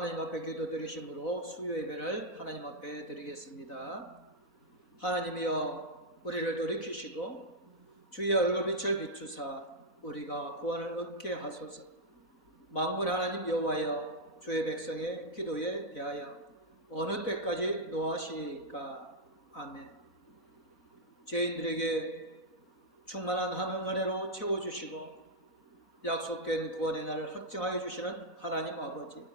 하나님 앞에 기도드리심으로 수요 예배를 하나님 앞에 드리겠습니다. 하나님이여 우리를 돌이키시고 주의 얼굴빛을 비추사 우리가 구원을 얻게 하소서. 만군 하나님 여호와여 주의 백성의 기도에 대하여 어느 때까지 노하시리까. 아멘. 죄인들에게 충만한 하늘 은혜로 채워주시고 약속된 구원의 날을 확정하여 주시는 하나님 아버지,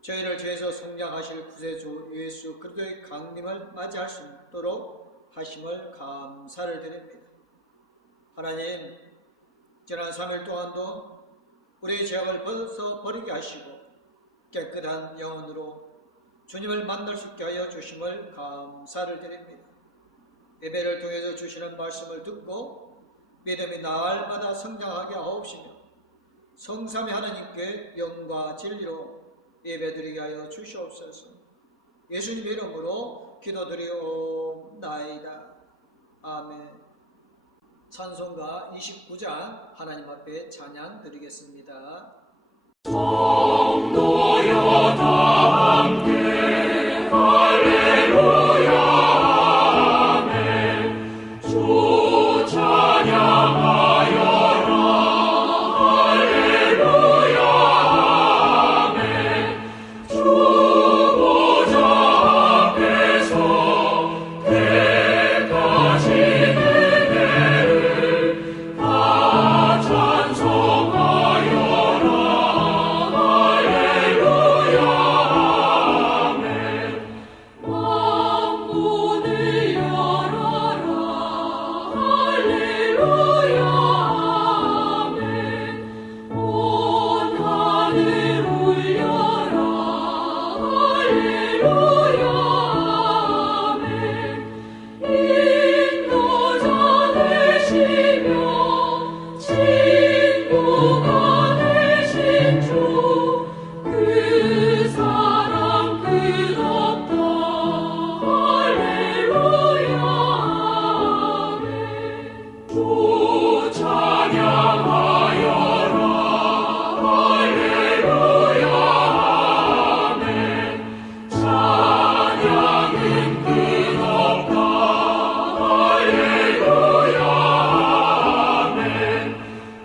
저희를 죄에서 속량하실 구세주 예수 그리스도의 강림을 맞이할 수 있도록 하심을 감사를 드립니다. 하나님, 지난 3일 동안도 우리의 죄악을 벗어버리게 하시고 깨끗한 영혼으로 주님을 만날 수 있게 하여 주심을 감사를 드립니다. 예배를 통해서 주시는 말씀을 듣고 믿음이 날마다 성장하게 하옵시며 성삼위 하나님께 영과 진리로 예배드리게 하여 주시옵소서. 예수님의 이름으로 기도드리옵나이다. 아멘. 찬송가 29장 하나님 앞에 찬양 드리겠습니다. 성도여 다 함께 할렐루야 아멘. 주 찬양하여라 할렐루야 아멘. 주 보좌 앞에서 택하시는 은혜를 다 찬송하여라 할렐루야 아멘. 만군을 열어라 할렐루야 아멘. 온 하늘 울려라 할렐루야 아멘. 인도자 되시며 친구가 되신 주 그 사랑 끝없다 할렐루야 아멘. 주 찬양하여라 할렐루야 아멘. 찬양은 끝없다 할렐루야 아멘.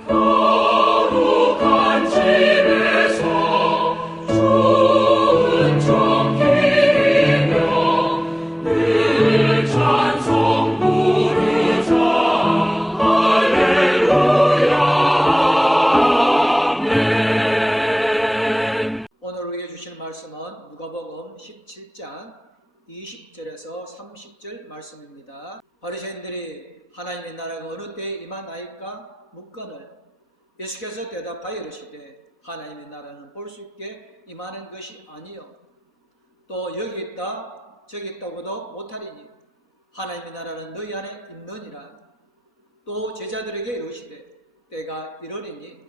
거룩한 집에서 주 은총 기리며 늘 찬송 부르자 할렐루야 아멘. 오늘 우리에게 주시는 말씀은 누가복음 17장 20절에서 30절 말씀입니다. 바리새인들이 하나님의 나라가 어느 때에 임하나이까 묻거늘 예수께서 대답하여 이르시되 하나님의 나라는 볼 수 있게 임하는 것이 아니요 또 여기 있다 저기 있다고도 못하리니 하나님의 나라는 너희 안에 있느니라. 또 제자들에게 이르시되 때가 이르리니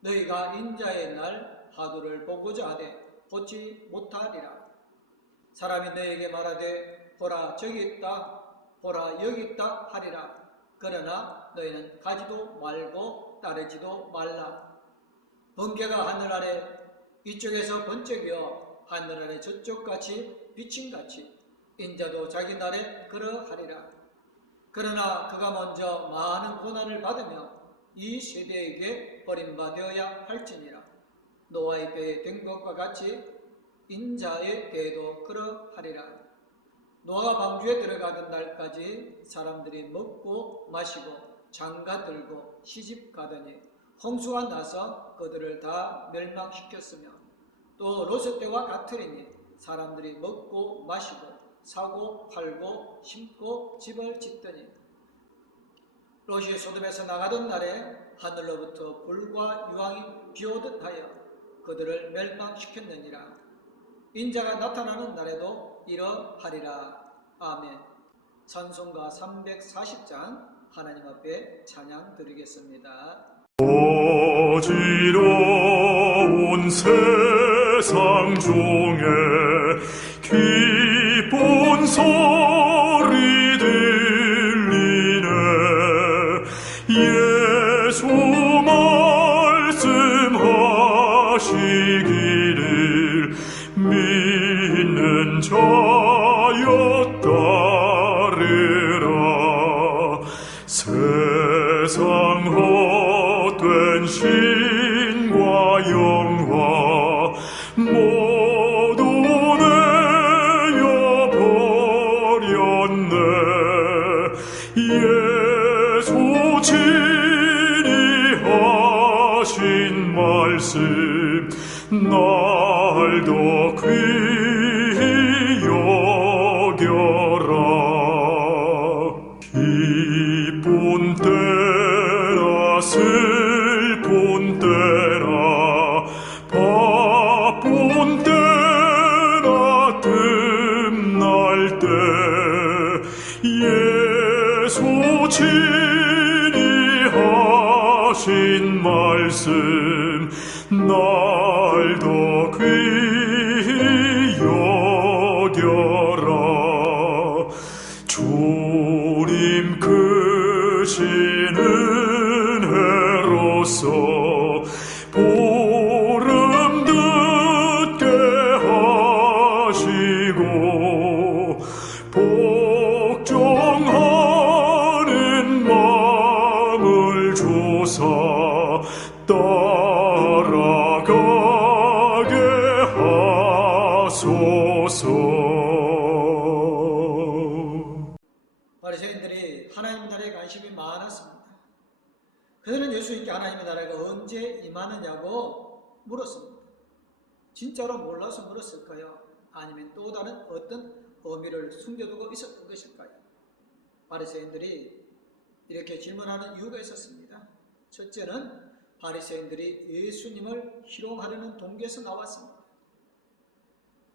너희가 인자의 날 화두를 보고자 하되 보지 못하리라. 사람이 너희에게 말하되 보라 저기 있다 보라 여기 있다 하리라. 그러나 너희는 가지도 말고 따르지도 말라. 번개가 하늘 아래 이쪽에서 번쩍이어 하늘 아래 저쪽같이 비침같이 인자도 자기 날에 그러하리라. 그러나 그가 먼저 많은 고난을 받으며 이 세대에게 버림받아야 할지니라. 노아의 때에 된 것과 같이 인자의 때에도 그러하리라. 노아가 방주에 들어가던 날까지 사람들이 먹고 마시고 장가 들고 시집 가더니 홍수가 나서 그들을 다 멸망시켰으며 또 롯의 때와 같으리니 사람들이 먹고 마시고 사고 팔고 심고 집을 짓더니 롯이 소돔에서 나가던 날에 하늘로부터 불과 유황이 비오듯 하여 그들을 멸망시켰느니라. 인자가 나타나는 날에도 이러하리라. 아멘. 찬송가 340장 하나님 앞에 찬양 드리겠습니다. 어지러운 세상 중에 기쁜 소리 들리네. 예수 말씀하시기를 모두 내어버렸네. 예수 친히 하신 말씀 날 더 귀히 여겨라. 기쁜 때라 슬픈 때라 바쁜 때나 틈날 때 예수 친히 하신 말씀 날 더 귀히 여겨라. 주님 크신 은혜로서 보름 듣게 하시고 복종하는 마음을 주사 따라가게 하소서. 바리새인들이 하나님 나라에 관심이 많았습니다. 그들은 예수님께 하나님의 나라가 언제 임하느냐고 물었습니다. 진짜로 몰라서 물었을까요? 아니면 또 다른 어떤 의미를 숨겨두고 있었던 것일까요? 바리새인들이 이렇게 질문하는 이유가 있었습니다. 첫째는 바리새인들이 예수님을 희롱하려는 동기에서 나왔습니다.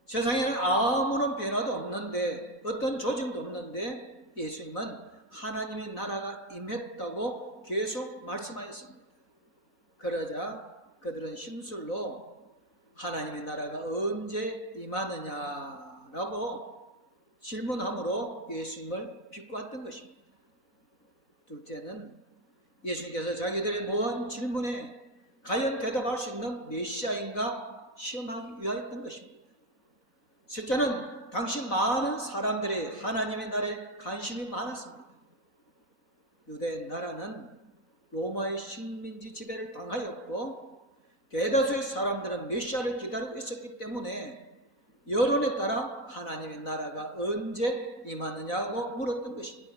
세상에는 아무런 변화도 없는데, 어떤 조짐도 없는데 예수님은 하나님의 나라가 임했다고 계속 말씀하였습니다. 그러자 그들은 심술로 하나님의 나라가 언제 임하느냐라고 질문함으로 예수님을 비꼬았던 것입니다. 둘째는 예수님께서 자기들의 모한 질문에 과연 대답할 수 있는 메시아인가 시험하기 위하였던 것입니다. 셋째는 당시 많은 사람들이 하나님의 나라에 관심이 많았습니다. 유대 나라는 로마의 식민지 지배를 당하였고 대다수의 사람들은 메시아를 기다리고 있었기 때문에 여론에 따라 하나님의 나라가 언제 임하느냐고 물었던 것입니다.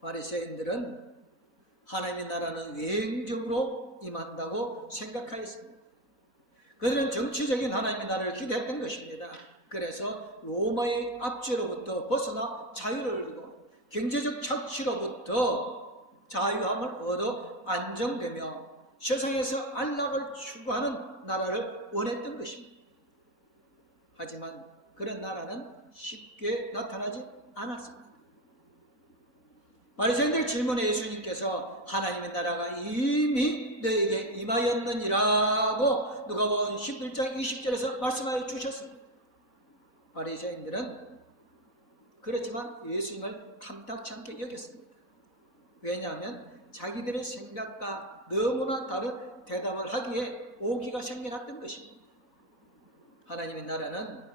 바리새인들은 하나님의 나라는 외형적으로 임한다고 생각하였습니다. 그들은 정치적인 하나님의 나라를 기대했던 것입니다. 그래서 로마의 압제로부터 벗어나 자유를 얻고 경제적 착취로부터 자유함을 얻어 안정되며 세상에서 안락을 추구하는 나라를 원했던 것입니다. 하지만 그런 나라는 쉽게 나타나지 않았습니다. 바리새인들 질문에 예수님께서 하나님의 나라가 이미 너에게 임하였느니라고 누가복음 11장 20절에서 말씀하여 주셨습니다. 바리새인들은 그렇지만 예수님을 탐탁치 않게 여겼습니다. 왜냐하면 자기들의 생각과 너무나 다른 대답을 하기에 오기가 생겨났던 것입니다. 하나님의 나라는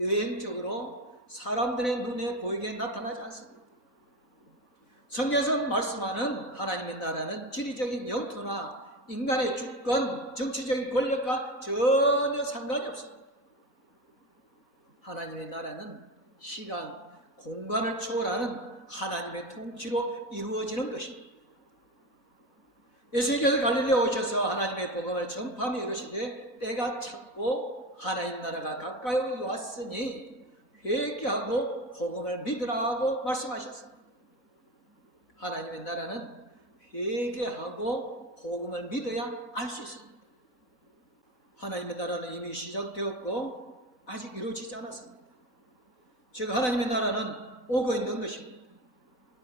여행적으로 사람들의 눈에 보이게 나타나지 않습니다. 성경에서 말씀하는 하나님의 나라는 지리적인 영토나 인간의 주권, 정치적인 권력과 전혀 상관이 없습니다. 하나님의 나라는 시간, 공간을 초월하는 하나님의 통치로 이루어지는 것입니다. 예수님께서 갈릴리에 오셔서 하나님의 복음을 전파하며 이르시되 때가 찼고 하나님 나라가 가까이 왔으니 회개하고 복음을 믿으라고 말씀하셨습니다. 하나님의 나라는 회개하고 복음을 믿어야 알 수 있습니다. 하나님의 나라는 이미 시작되었고 아직 이루어지지 않았습니다. 즉 하나님의 나라는 오고 있는 것입니다.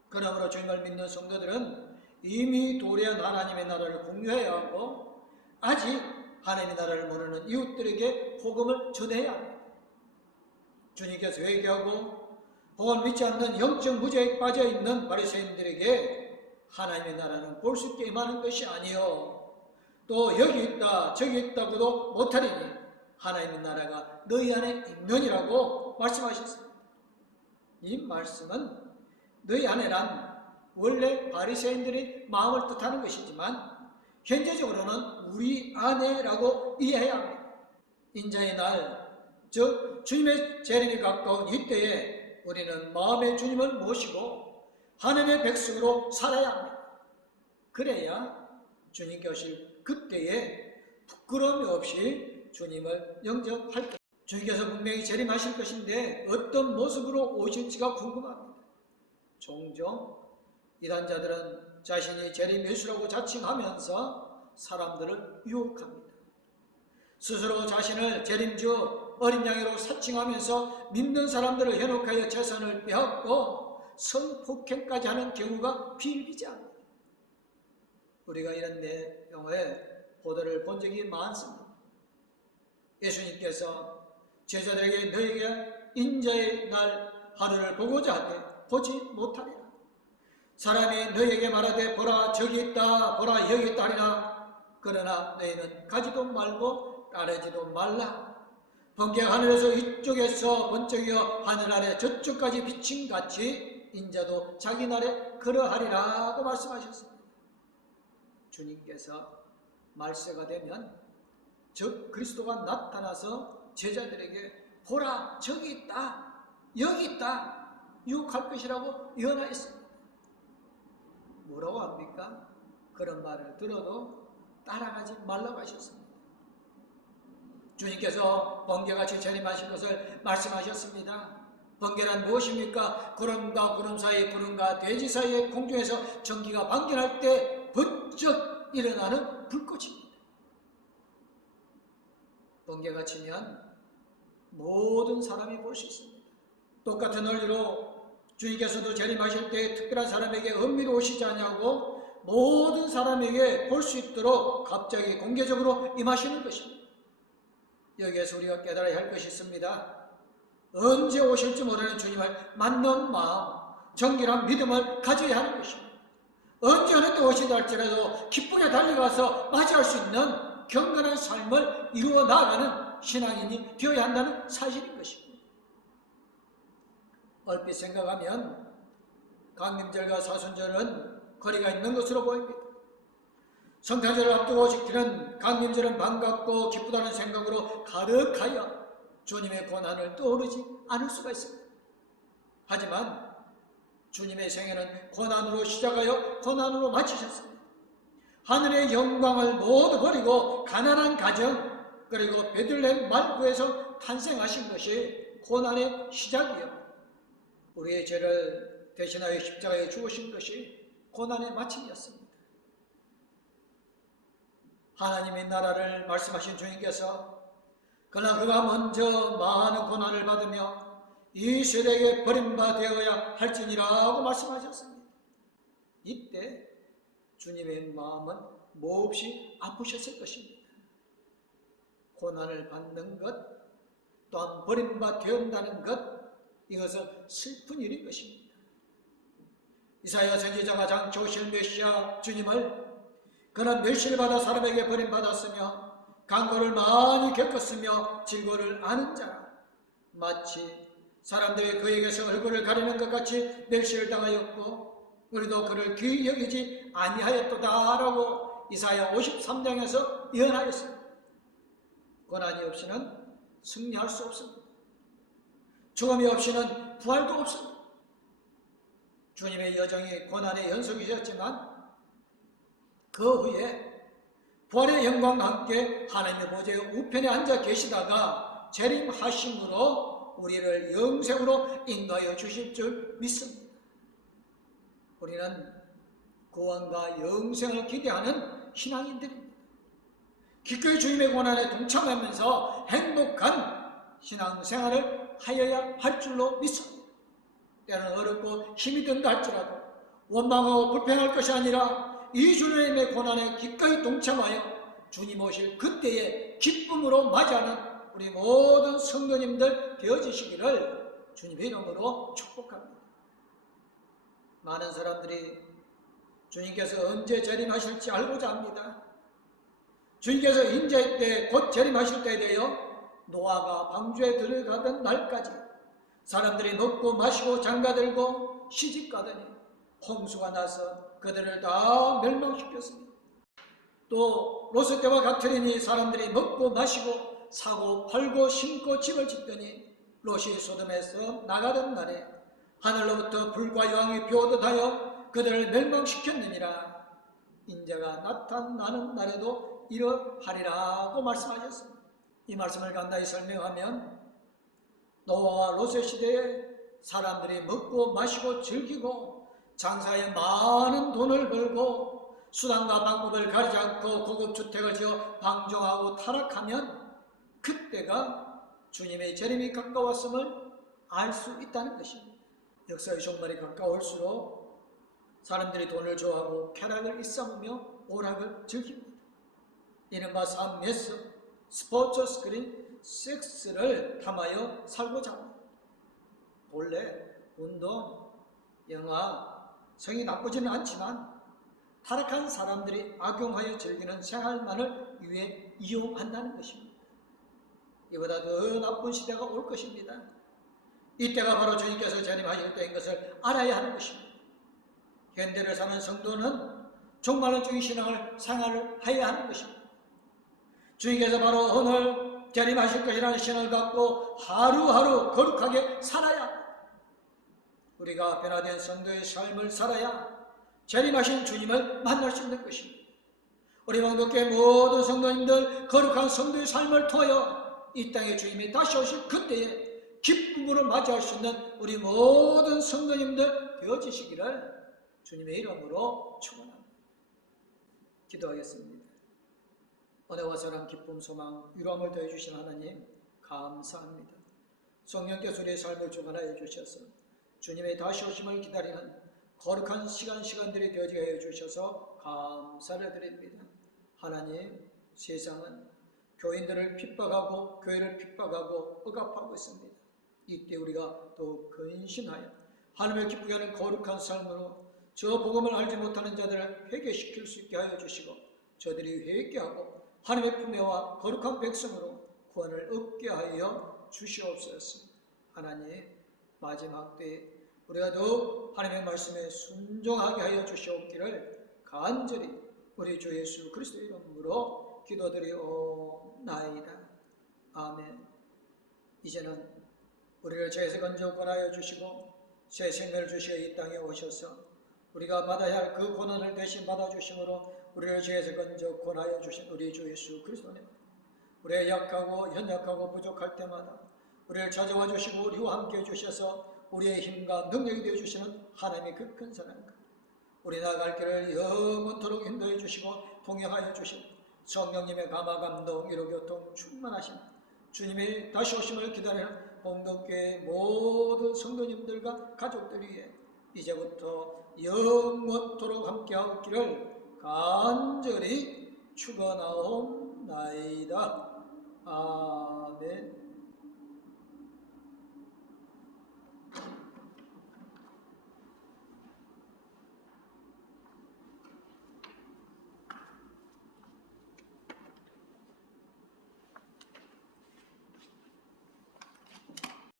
그러므로 주님을 믿는 성도들은 이미 도래한 하나님의 나라를 공유해야 하고 아직 하나님의 나라를 모르는 이웃들에게 복음을 전해야 합니다. 주님께서 회개하고 복음을 믿지 않는 영적 무죄에 빠져있는 바리새인들에게 하나님의 나라는 볼 수 있게 임하는 것이 아니요 또 여기 있다 저기 있다고도 못하리니 하나님의 나라가 너희 안에 있느니라고 말씀하셨습니다. 이 말씀은 너희 안에란 원래 바리새인들의 마음을 뜻하는 것이지만 현재적으로는 우리 안에라고 이해해야 합니다. 인자의 날, 즉 주님의 재림이 가까운 이때에 우리는 마음의 주님을 모시고 하나님의 백성으로 살아야 합니다. 그래야 주님께 오실 그때에 부끄러움이 없이 주님을 영접할 것입니다. 주님께서 분명히 재림하실 것인데 어떤 모습으로 오실지가 궁금합니다. 종종 이단자들은 자신이 재림 예수라고 자칭하면서 사람들을 유혹합니다. 스스로 자신을 재림주 어린 양으로 사칭하면서 믿는 사람들을 현혹하여 재산을 빼앗고 성폭행까지 하는 경우가 비일비재합니다. 우리가 이런 내용의 보도를 본 적이 많습니다. 예수님께서 제자들에게 너에게 인자의 날 하루를 보고자 하되 보지 못하리라. 사람이 너에게 말하되 보라 저기 있다 보라 여기 있다 하리라. 그러나 너희는 가지도 말고 따르지도 말라. 번개가 하늘에서 이쪽에서 번쩍이어 하늘 아래 저쪽까지 비친 같이 인자도 자기 날에 그러하리라고 말씀하셨습니다. 주님께서 말세가 되면 즉 그리스도가 나타나서 제자들에게 보라 저기 있다 여기 있다 유혹할 것이라고 예언하였습니다. 뭐라고 합니까? 그런 말을 들어도 따라가지 말라고 하셨습니다. 주님께서 번개같이 재림하실 것을 말씀하셨습니다. 번개란 무엇입니까? 구름과 구름 사이, 구름과 대지 사이의 공중에서 전기가 방전할 때 번쩍 일어나는 불꽃입니다. 번개가 치면 모든 사람이 볼 수 있습니다. 똑같은 원리로 주님께서도 재림하실 때 특별한 사람에게 은밀히 오시지 않냐고 모든 사람에게 볼 수 있도록 갑자기 공개적으로 임하시는 것입니다. 여기에서 우리가 깨달아야 할 것이 있습니다. 언제 오실지 모르는 주님을 맞는 마음, 정결한 믿음을 가져야 하는 것입니다. 언제 어느 때 오시다 할지라도 기쁘게 달려가서 맞이할 수 있는 경건한 삶을 이루어 나가는 신앙인이 되어야 한다는 사실인 것입니다. 얼핏 생각하면 강림절과 사순절은 거리가 있는 것으로 보입니다. 성탄절을 앞두고 지키는 강림절은 반갑고 기쁘다는 생각으로 가득하여 주님의 고난을 떠오르지 않을 수가 있습니다. 하지만 주님의 생애는 고난으로 시작하여 고난으로 마치셨습니다. 하늘의 영광을 모두 버리고 가난한 가정 그리고 베들레헴 말구에서 탄생하신 것이 고난의 시작이요 우리의 죄를 대신하여 십자가에 죽으신 것이 고난의 마침이었습니다. 하나님의 나라를 말씀하신 주님께서 그러나 그가 먼저 많은 고난을 받으며 이 세대에게 버림받아야 할지니라고 말씀하셨습니다. 이때 주님의 마음은 몹시 아프셨을 것입니다. 고난을 받는 것 또한 버림받아야한다는 것 이것은 슬픈 일인 것입니다. 이사야 선지자가 장차 오실 메시아 주님을 그는 멸시를 받아 사람에게 버림받았으며 강고를 많이 겪었으며 질고를 아는 자라 마치 사람들이 그에게서 얼굴을 가리는 것 같이 멸시를 당하였고 우리도 그를 귀히 여기지 아니하였도다라고 이사야 53장에서 예언하였습니다. 고난이 없이는 승리할 수 없습니다. 죽음이 없이는 부활도 없습니다. 주님의 여정이 고난의 연속이셨지만 그 후에 부활의 영광과 함께 하나님의 보좌의 우편에 앉아 계시다가 재림하심으로 우리를 영생으로 인도하여 주실 줄 믿습니다. 우리는 구원과 영생을 기대하는 신앙인들입니다. 기꺼이 주님의 고난에 동참하면서 행복한 신앙생활을 하여야 할 줄로 믿습니다. 때는 어렵고 힘이 든다 할지라도 원망하고 불평할 것이 아니라 이 주님의 고난에 기꺼이 동참하여 주님 오실 그때의 기쁨으로 맞이하는 우리 모든 성도님들 되어지시기를 주님의 이름으로 축복합니다. 많은 사람들이 주님께서 언제 재림하실지 알고자 합니다. 주님께서 인자의 때 곧 재림하실 때에 대하여 노아가 방주에 들어가던 날까지 사람들이 먹고 마시고 장가들고 시집가더니 홍수가 나서 그들을 다 멸망시켰습니다. 또 로스 때와 같으리니 사람들이 먹고 마시고 사고 팔고 심고 집을 짓더니 롯이 소돔에서 나가던 날에 하늘로부터 불과 여왕이 비오듯하여 그들을 멸망시켰느니라. 인자가 나타나는 날에도 이러하리라고 말씀하셨습니다. 이 말씀을 간단히 설명하면 노아와 롯의 시대에 사람들이 먹고 마시고 즐기고 장사에 많은 돈을 벌고 수단과 방법을 가리지 않고 고급 주택을 지어 방종하고 타락하면 그때가 주님의 재림이 가까웠음을 알 수 있다는 것입니다. 역사의 종말이 가까울수록 사람들이 돈을 좋아하고 쾌락을 일삼으며 오락을 즐깁니다. 이른바 삶에서 스포츠 스크린 섹스를 탐하여 살고자 합니다. 본래 운동, 영화, 성이 나쁘지는 않지만 타락한 사람들이 악용하여 즐기는 생활만을 위해 이용한다는 것입니다. 이보다 더 나쁜 시대가 올 것입니다. 이때가 바로 주님께서 재림하실 때인 것을 알아야 하는 것입니다. 현대를 사는 성도는 종말론적인 신앙을 생활을 해야 하는 것입니다. 주님께서 바로 오늘 재림하실 것이라는 신앙을 갖고 하루하루 거룩하게 살아야 합니다. 우리가 변화된 성도의 삶을 살아야 재림하신 주님을 만날 수 있는 것입니다. 우리 왕도교회 모든 성도님들 거룩한 성도의 삶을 통하여 이 땅에 주님이 다시 오실 그때에 기쁨으로 맞이할 수 있는 우리 모든 성도님들 되어지시기를 주님의 이름으로 축원합니다. 기도하겠습니다. 은혜와 사랑, 기쁨, 소망, 위로함을 더해주신 하나님 감사합니다. 성령께서 우리의 삶을 주관하여 주셔서 주님의 다시 오심을 기다리는 거룩한 시간들이 되어지게 해 주셔서 감사를 드립니다. 하나님, 세상은 교인들을 핍박하고 교회를 핍박하고 억압하고 있습니다. 이때 우리가 더욱 근신하여 하나님을 기쁘게 하는 거룩한 삶으로 저 복음을 알지 못하는 자들을 회개시킬 수 있게 하여 주시고 저들이 회개하고 하나님의 품에와 거룩한 백성으로 구원을 얻게 하여 주시옵소서. 하나님, 마지막 때에 우리가 더욱 하나님의 말씀에 순종하게 하여 주시옵기를 간절히 우리 주 예수 그리스도의 이름으로 기도드리옵나이다. 아멘. 이제는 우리를 죄에서 건져 권하여 주시고 새 생명을 주시어 이 땅에 오셔서 우리가 받아야 할 그 고난을 대신 받아주심으로 우리를 죄에서 건져 권하여 주신 우리 주 예수 그리스도님, 우리의 약하고 연약하고 부족할 때마다 우리를 찾아와 주시고 우리와 함께 해주셔서 우리의 힘과 능력이 되어주시는 하나님의 그 큰 사랑과 우리 나아갈 길을 영원토록 인도해 주시고 동행하여 주시고 성령님의 감화 감동 위로 교통 충만하신 주님의 다시 오심을 기다리는 봉독교회 모든 성도님들과 가족들 위해 이제부터 영원토록 함께하기를 간절히 축원하옵나이다. 아멘.